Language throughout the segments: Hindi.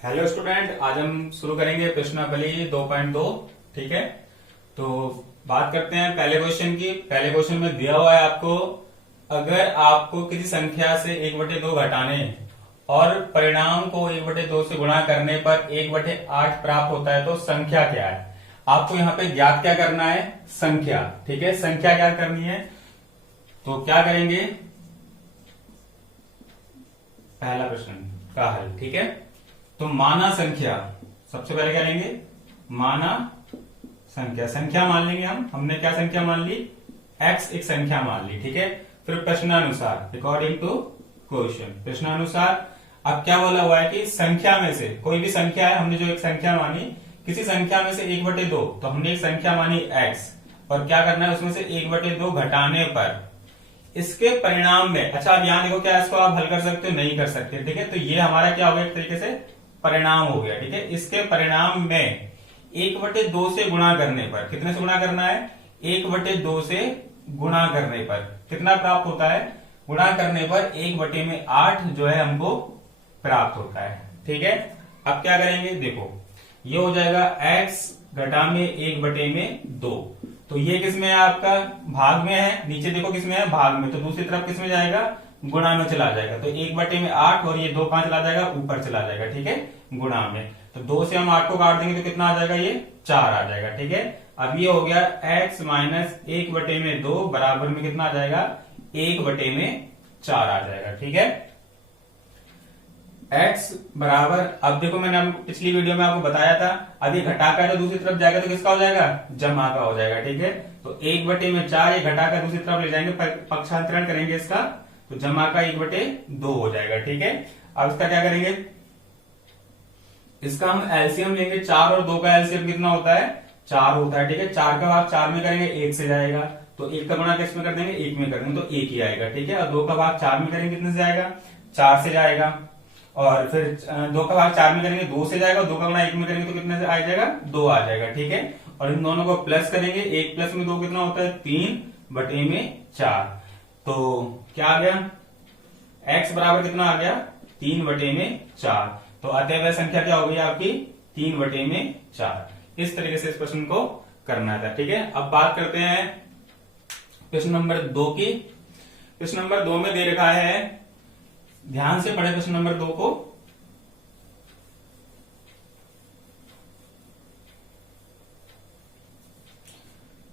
हेलो स्टूडेंट, आज हम शुरू करेंगे प्रश्नावली 2.2। ठीक है, तो बात करते हैं पहले क्वेश्चन की। पहले क्वेश्चन में दिया हुआ है आपको, अगर आपको किसी संख्या से 1/2 घटाने और परिणाम को 1/2 से गुणा करने पर 1/8 प्राप्त होता है तो संख्या क्या है। आपको यहाँ पे ज्ञात क्या करना है, संख्या। ठीक है, संख्या क्या करनी है, तो क्या करेंगे, पहला प्रश्न का हल। ठीक है, तो माना संख्या, सबसे पहले क्या लेंगे, माना संख्या। संख्या मान लेंगे हमने क्या संख्या मान ली, x एक संख्या मान ली। ठीक है, फिर प्रश्नानुसार, अकॉर्डिंग टू क्वेश्चन, प्रश्नानुसार। अब क्या बोला हुआ है कि संख्या में से कोई भी संख्या है, हमने जो एक संख्या मानी, किसी संख्या में से 1/2, तो हमने एक संख्या मानी x, और क्या करना है, उसमें से 1/2 घटाने पर इसके परिणाम में, अच्छा अब यहां देखो, क्या इसको आप हल कर सकते हो, नहीं कर सकते। ठीक है, तो ये हमारा क्या हो गया, एक तरीके से परिणाम हो गया। ठीक है, इसके परिणाम में 1/2 से गुणा करने पर, कितने से गुणा करना है, 1/2 से गुणा करने पर कितना प्राप्त होता है, गुणा करने पर 1/8 जो है हमको प्राप्त होता है। ठीक है, अब क्या करेंगे, देखो ये हो जाएगा x घटा में 1/2। तो ये किस में है, आपका भाग में है, नीचे देखो किस में है, भाग में, तो दूसरी तरफ किस में जाएगा, गुणा में चला जाएगा। तो 1/8 और ये 2 कहां चला जाएगा, ऊपर चला जाएगा। ठीक है, गुणा में, तो 2 से हम 8 को काट देंगे तो कितना आ जाएगा, ये 4 आ जाएगा। ठीक है, अब ये हो गया x माइनस 1/2 बराबर में कितना आ जाएगा, 1/4 आ जाएगा। ठीक है, x बराबर, अब देखो मैंने आपको पिछली वीडियो में आपको बताया था, अब ये घटाकर दूसरी तरफ जाएगा तो किसका हो जाएगा, जमा का हो जाएगा। ठीक है, तो 1/4 ये घटाकर दूसरी तरफ ले जाएंगे, पक्षांतरण करेंगे इसका, तो जमा का 1/2 हो जाएगा। ठीक है, अब इसका क्या करेंगे, इसका हम एलसीएम लेंगे। 4 और 2 का एलसीएम कितना होता है, 4 होता है। ठीक है, 4 का भाग 4 में करेंगे, 1 से जाएगा, तो 1 का गुणा किस में कर देंगे, 1 में कर देंगे, तो 1 ही आएगा। ठीक है, और 2 का भाग 4 में करेंगे, कितने से जाएगा, 4 से जाएगा, और फिर 2 का भाग 4 में करेंगे, 2 से जाएगा, 2 का गुणा 1 में करेंगे तो कितने से आ जाएगा, 2 आ जाएगा। ठीक है, और इन दोनों को प्लस करेंगे, 1 प्लस में 2 कितना होता है, 3/4। तो क्या आ गया, x बराबर कितना आ गया, 3/4। तो अतः वह संख्या क्या हो गई आपकी, 3/4। इस तरीके से इस प्रश्न को करना था। ठीक है, अब बात करते हैं प्रश्न नंबर 2 की। प्रश्न नंबर 2 में दे रखा है, ध्यान से पढ़े प्रश्न नंबर 2 को।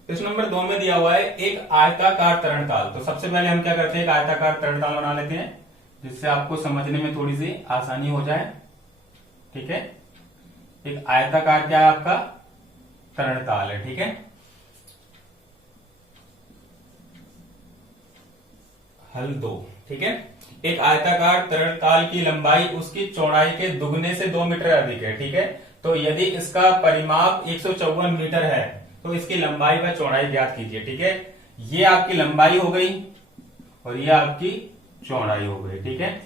प्रश्न नंबर 2 में दिया हुआ है एक आयताकार तरणताल। तो सबसे पहले हम क्या करते हैं, एक आयताकार तरणताल बना लेते हैं, जिससे आपको समझने में थोड़ी सी आसानी हो जाए। ठीक है, एक आयताकार क्या है, आपका तरणताल है। ठीक है, हल 2। ठीक है, एक आयताकार तरणताल की लंबाई उसकी चौड़ाई के दुगने से 2 मीटर अधिक है। ठीक है, तो यदि इसका परिमाप 154 मीटर है तो इसकी लंबाई व चौड़ाई ज्ञात कीजिए। ठीक है, ये आपकी लंबाई हो गई और ये आपकी चौड़ाई हो गई। ठीक है,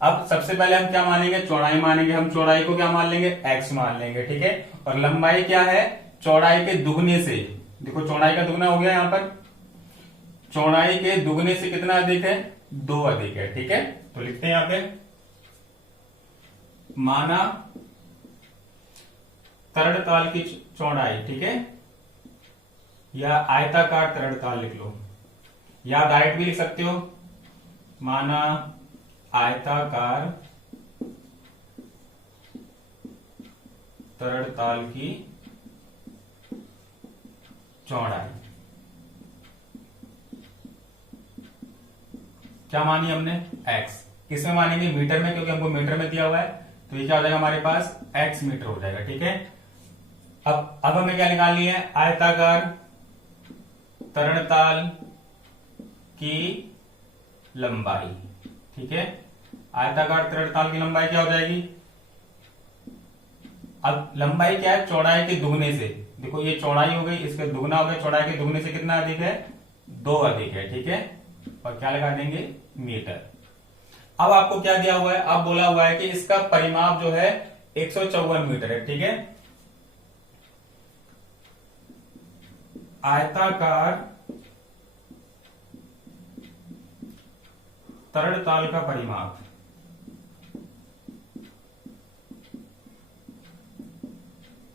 अब सबसे पहले हम क्या मानेंगे, चौड़ाई मानेंगे। हम चौड़ाई को क्या मान लेंगे, x मान लेंगे। ठीक है, और लंबाई क्या है, चौड़ाई के दुगने से, देखो चौड़ाई का दुगना हो गया, यहां पर चौड़ाई के दुगने से कितना अधिक है, 2 अधिक है। ठीक है, तो लिखते हैं यहां पे, माना तरणताल की चौड़ाई। ठीक है, या आयताकार तरणताल लिख लो, या डायरेक्ट भी लिख सकते हो, माना आयताकार तरणताल की चौड़ाई क्या मानी हमने, x। किसमें मानेंगे, मीटर में, क्योंकि हमको मीटर में दिया हुआ है, तो ये क्या हो जाएगा हमारे पास, x मीटर हो जाएगा। ठीक है, अब हमें क्या निकालनी है, आयताकार तरणताल की लंबाई। ठीक है, आयताकार तरणताल की लंबाई क्या हो जाएगी, अब लंबाई क्या है, चौड़ाई के दुगने से, देखो ये चौड़ाई हो गई, इसका दुगना हो गया, चौड़ाई के दुगने से कितना अधिक है, 2 अधिक है। ठीक है, और क्या लगा देंगे, मीटर। अब आपको क्या दिया हुआ है, अब बोला हुआ है कि इसका परिमाप जो है 154 मीटर है। ठीक है, आयताकार तरणताल का परिमाप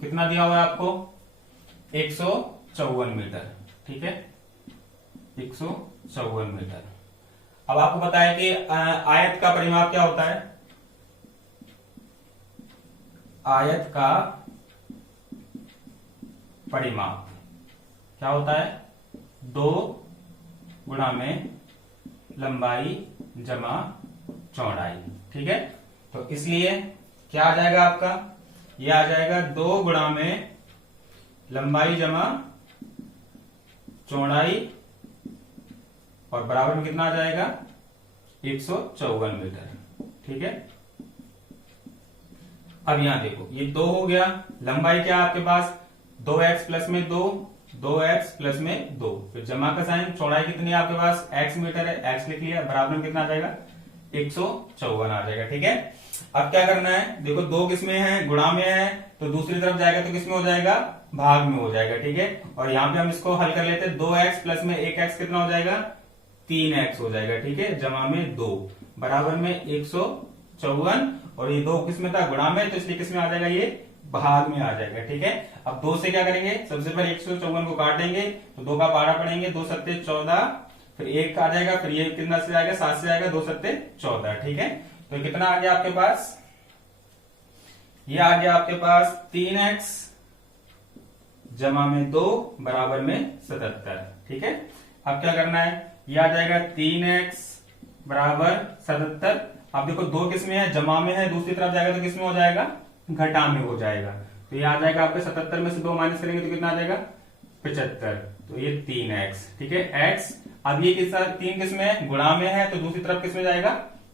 कितना दिया हुआ है आपको? 154 मीटर, ठीक है, 154 मीटर। अब आपको पता है कि आयत का परिमाप क्या होता है? आयत का परिमाप क्या होता है? 2 गुणा में लंबाई जमा चौड़ाई, ठीक है। तो इसलिए क्या आ जाएगा आपका? ये आ जाएगा 2 गुणा में लंबाई जमा चौड़ाई और बराबर में कितना आ जाएगा? 154 मीटर, ठीक है। अब यहां देखो, ये 2 हो गया, लंबाई क्या है आपके पास? 2x प्लस में 2, 2x प्लस में 2, फिर जमा का साइन, चौड़ाई कितनी है आपके पास? x मीटर है, x लिख लिया, बराबर में कितना आ जाएगा? 154 आ जाएगा, ठीक है। अब क्या करना है? देखो 2 किसमें है? गुणा में है, तो दूसरी तरफ जाएगा तो किसमें हो जाएगा? भाग में हो जाएगा, ठीक है। और यहां पे हम इसको हल कर लेते हैं, 2x प्लस में 1x कितना हो जाएगा? 3x हो जाएगा, ठीक है, जमा में 2, बराबर में 154, और ये 2 किसमें था? गुणा में, तो इसलिए किसमें आ जाएगा? ये भाग में आ जाएगा, ठीक है। अब 2 से क्या करेंगे? सबसे पहले 154 को काट देंगे, तो 2 का पारा पड़ेंगे, 2 सत्ते 14, फिर 1 आ जाएगा, फिर ये कितना से आएगा? 7 से आएगा, 2 सत्ते 14, ठीक है। तो कितना आ गया आपके पास? ये आ गया आपके पास 3x जमा में 2 बराबर में 77, ठीक है। अब क्या करना है? ये आ जाएगा 3x बराबर 77। अब देखो 2 किसमें है? जमा में है, दूसरी तरफ जाएगा तो किसमें हो जाएगा? घटा में हो जाएगा। तो ये आ जाएगा आपके 77 में से 2 माइनस करेंगे तो कितना आ जाएगा? 75। तो ये 3x, ठीक है, x। अब ये किस 3 किसमें है? गुणा में है, तो दूसरी तरफ किसमें जाएगा?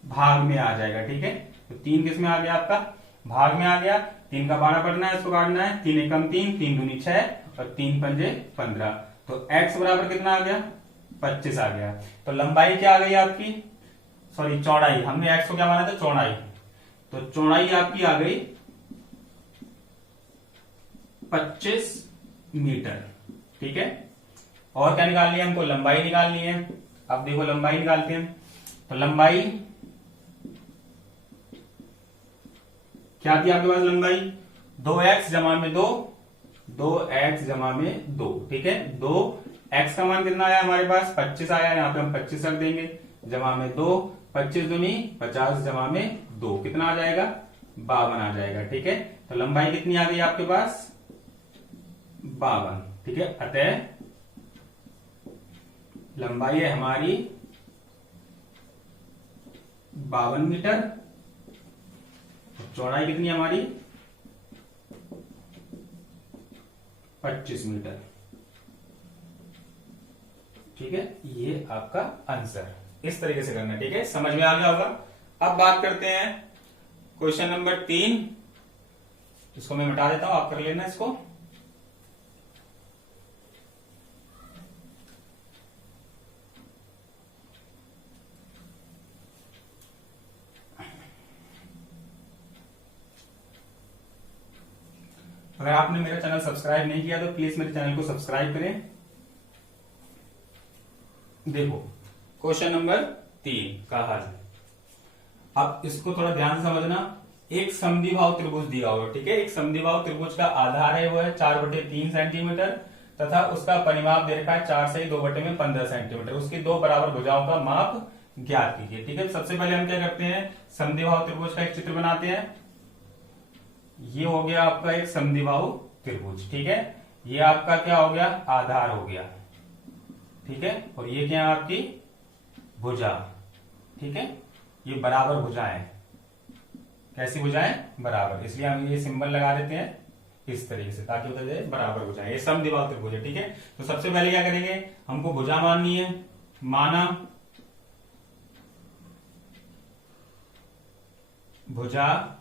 भाग में आ जाएगा, ठीक है। तो 3 किसमें आ गया आपका? भाग में आ गया। 3 का बाड़ा पड़ना है, इसको काटना है, 3 एकम 3, 3 दूनी 6 और 3 पंजे 15। तो x बराबर कितना आ गया? 25 आ गया। तो लंबाई क्या आ गई आपकी? सॉरी, चौड़ाई, हमने x को क्या माना था? चौड़ाई। तो चौड़ाई आपकी आ गई 25 मीटर, ठीक है। और क्या निकालनी है हमको? लंबाई निकालनी है। अब देखो लंबाई निकालते हैं, तो लंबाई क्या थी आपके पास? लंबाई 2x जमा में 2, 2x जमा में 2, ठीक है। 2x का मान कितना आया हमारे पास? 25 आया, यहां पे हम 25 रख देंगे, जमा में 2, 25 दूनी 50 जमा में 2, कितना आ जाएगा? 52 आ जाएगा, ठीक है। तो लंबाई कितनी आ गई आपके पास? 52, ठीक है। अतः लंबाई है हमारी 52 मीटर, चौड़ाई कितनी है हमारी? 25 मीटर, ठीक है। ये आपका आंसर, इस तरीके से करना है, ठीक है। समझ में आ गया होगा। अब बात करते हैं क्वेश्चन नंबर 3। इसको मैं मिटा देता हूं, आप कर लेना इसको। अगर आपने मेरा चैनल सब्सक्राइब नहीं किया तो प्लीज मेरे चैनल को सब्सक्राइब करें। देखो क्वेश्चन नंबर 3 का हल। अब इसको थोड़ा ध्यान से समझना। एक समद्विबाहु त्रिभुज दिया हुआ, ठीक है। एक समद्विबाहु त्रिभुज का आधार है वो है 4/3 सेंटीमीटर तथा उसका परिमाप दे रखा है 4 से 2/15 सेंटीमीटर। उसकी 2 बराबर भुजाओं का माप ज्ञात कीजिए, ठीक है। सबसे पहले हम क्या करते हैं? समद्विबाहु त्रिभुज का एक चित्र बनाते हैं। ये हो गया आपका एक समद्विबाहु त्रिभुज, ठीक है। ये आपका क्या हो गया? आधार हो गया, ठीक है। और ये क्या है? आपकी भुजा, ठीक है। ये बराबर भुजाएं। कैसी भुजाएं? बराबर, इसलिए हम ये सिंबल लगा देते हैं इस तरीके से, ताकि बता जाए बराबर भुजाएं। ये समद्विबाहु त्रिभुज है, ठीक है। तो सबसे पहले क्या करेंगे? हमको भुजा माननी है। माना भुजा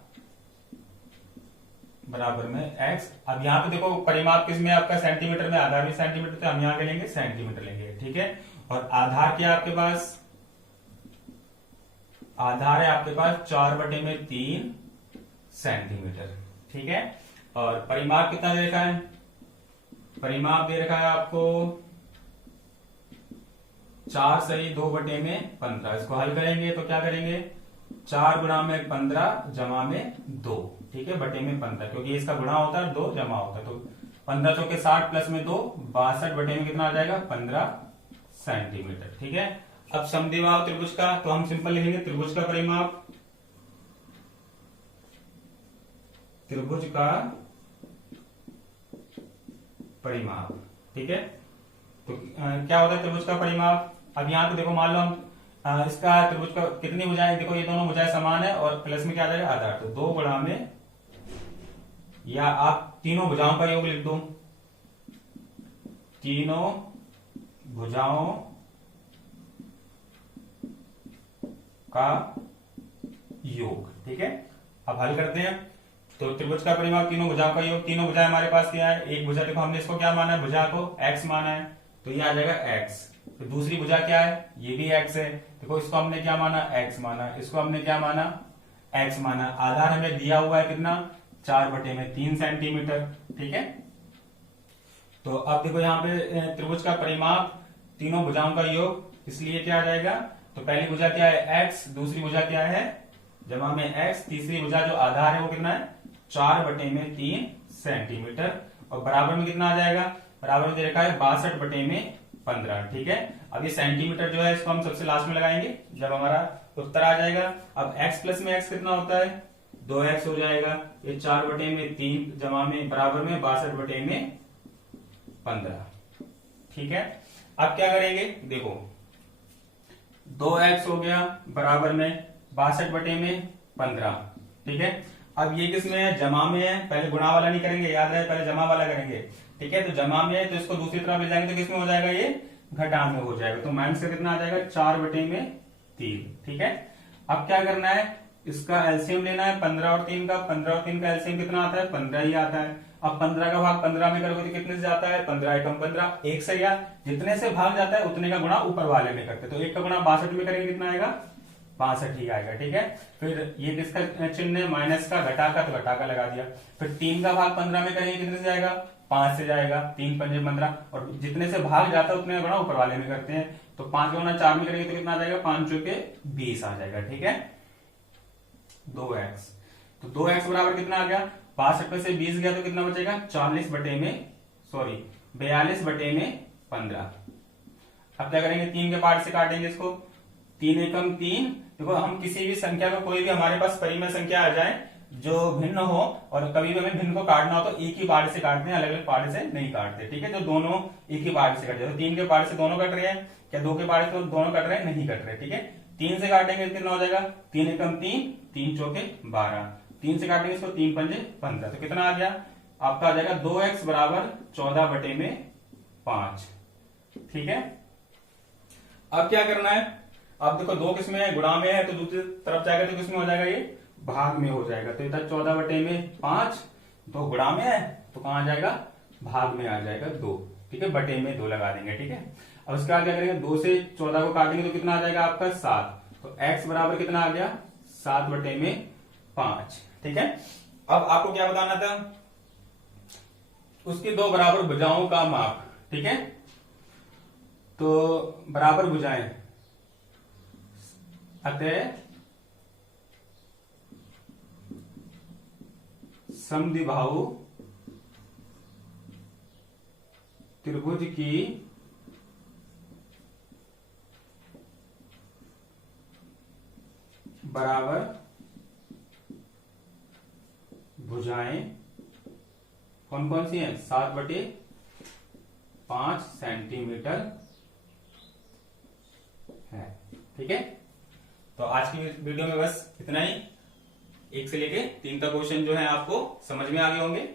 बराबर में x। अब यहां पे देखो परिमाप किसमें आपका? सेंटीमीटर में, आधार में सेंटीमीटर, तो हम यहां के लेंगे सेंटीमीटर लेंगे, ठीक है। और आधार क्या आपके पास? आधार है आपके पास 4/3 सेंटीमीटर, ठीक है। और परिमाप कितना दे रखा है? परिमाप दे रखा है आपको 4 से 2/15। इसको हल करेंगे तो क्या करेंगे? 4 गुणा में 15 जमा में 2, ठीक है, बटे में 15, क्योंकि इसका गुणा होता है 2 जमा होता है, तो 15 चौके 60 प्लस में 2 62 बटे में कितना आ जाएगा 15 सेंटीमीटर। ठीक है, अब समद्विबाहु त्रिभुज का तो हम सिंपल लिखेंगे त्रिभुज का परिमाप, त्रिभुज का परिमाप। ठीक है, तो क्या होता है त्रिभुज का परिमाप। अब यहाँ पे देखो मान लो हम इसका त्रिभुज का कितनी भुजाएं, देखो ये दोनों भुजाएं समान है और प्लस में क्या आ जाएगा आधार, तो 2 गुणा में, या आप तीनों भुजाओं का योग लिख दो, तीनों भुजाओं का योग। ठीक है, अब हल करते हैं। तो त्रिभुज का परिमाप तीनों भुजाओं का योग, तीनों भुजाएं हमारे पास क्या है, एक भुजा देखो हमने इसको क्या माना है, भुजा को x माना है, तो ये आ जाएगा x। तो दूसरी भुजा क्या है, ये भी x है, देखो इसको हमने क्या माना x माना, इसको हमने क्या माना x माना, आधार हमें दिया हुआ है कितना 4 बटे में 3 सेंटीमीटर। ठीक है, तो अब देखो यहाँ पे त्रिभुज का परिमाप तीनों भुजाओं का योग, इसलिए क्या आ जाएगा, तो पहली भुजा क्या है x, दूसरी भुजा क्या है जमा में x, तीसरी भुजा जो आधार है वो कितना है 4 बटे में 3 सेंटीमीटर, और बराबर में कितना आ जाएगा, बराबर में दे रखा है 62 बटे में 15। ठीक है, अब ये सेंटीमीटर जो है इसको हम सबसे लास्ट में लगाएंगे जब हमारा उत्तर आ जाएगा। अब x प्लस में x कितना होता है 2x हो जाएगा, ये 4 बटे में 3 जमा में बराबर में 62 बटे में 15। ठीक है, अब क्या करेंगे, देखो 2x हो गया बराबर में 62 बटे में 15। ठीक है, अब ये किसमें है, जमा में है, पहले गुणा वाला नहीं करेंगे, याद रहे पहले जमा वाला करेंगे। ठीक है, तो जमा में है तो इसको दूसरी तरफ ले जाएंगे तो किसमें हो जाएगा, ये घटा में हो जाएगा, तो माइनस का कितना आ जाएगा 4 बटे में 3। ठीक है, अब क्या करना है, इसका एलसीएम लेना है 15 और 3 का, 15 और 3 का एलसीएम कितना आता है 15 ही आता है। अब 15 का भाग 15 में करोगे तो कितने से जाता है 15 एकम 15, 1 से, या जितने से भाग जाता है उतने का गुणा ऊपर वाले में करते, तो 1 का गुणा 62 में करेंगे कितना आएगा 62 ही आएगा। ठीक है, फिर ये किसका चिन्ह है माइनस का, घटा का, तो घटा का लगा दिया। फिर 3 का भाग 15 में करेंगे कितने से जाएगा 5 से जाएगा, 3 पंजे 15, और जितने से भाग जाता है उतने का गुणा ऊपर वाले में करते हैं, तो 5 का गुणा 4 में करेंगे तो कितना आ जाएगा 5 चौके 20 आ जाएगा। ठीक है, 2x, तो 2x बराबर कितना आ गया 62 में से 20 गया तो कितना बचेगा 42 बटे में 15। अब क्या करेंगे 3 के पार्ट से काटेंगे इसको, 3 एकम 3। देखो हम किसी भी संख्या को, कोई भी हमारे पास परिमेय संख्या आ जाए जो भिन्न हो, और कभी भी हमें भिन्न को काटना हो तो एक ही पार्ट से काटते हैं, अलग अलग पार्ट से नहीं काटते। ठीक है, तो दोनों एक ही पार्ट से कट जाए, तो 3 के पार्ट से दोनों कट रहे हैं, क्या 2 के पार्ट से दोनों कट रहे हैं, नहीं कट रहे। ठीक है, 3 से काटेंगे कितना हो जाएगा 3 एकम 3, 3 चौके 12, 3 से काटेंगे इसको 3 पंजे 15, तो कितना आ गया आपका आ जाएगा 2x बराबर 14 बटे में 5। ठीक है, अब क्या करना है, अब देखो 2 किसमें है गुणा में है, तो दूसरी तरफ जाएगा तो किसमें हो जाएगा ये भाग में हो जाएगा, तो इधर 14 बटे में 5, 2 गुणा में है तो कहां आ जाएगा भाग में आ जाएगा 2। ठीक है, बटे में 2 लगा देंगे। ठीक है, अब उसके बाद क्या करेंगे 2 से 14 को काटेंगे तो कितना आ जाएगा आपका 7, तो x बराबर कितना आ गया 7 बटे में 5। ठीक है, अब आपको क्या बताना था, उसकी 2 बराबर भुजाओं का माप। ठीक है, तो बराबर भुजाएं, अतः समद्विबाहु त्रिभुज की बराबर भुजाएं कौन कौन सी हैं 7 बटे 5 सेंटीमीटर है। ठीक है, तो आज की वीडियो में बस इतना ही, 1 से लेके 3 तक क्वेश्चन जो है आपको समझ में आ गए होंगे।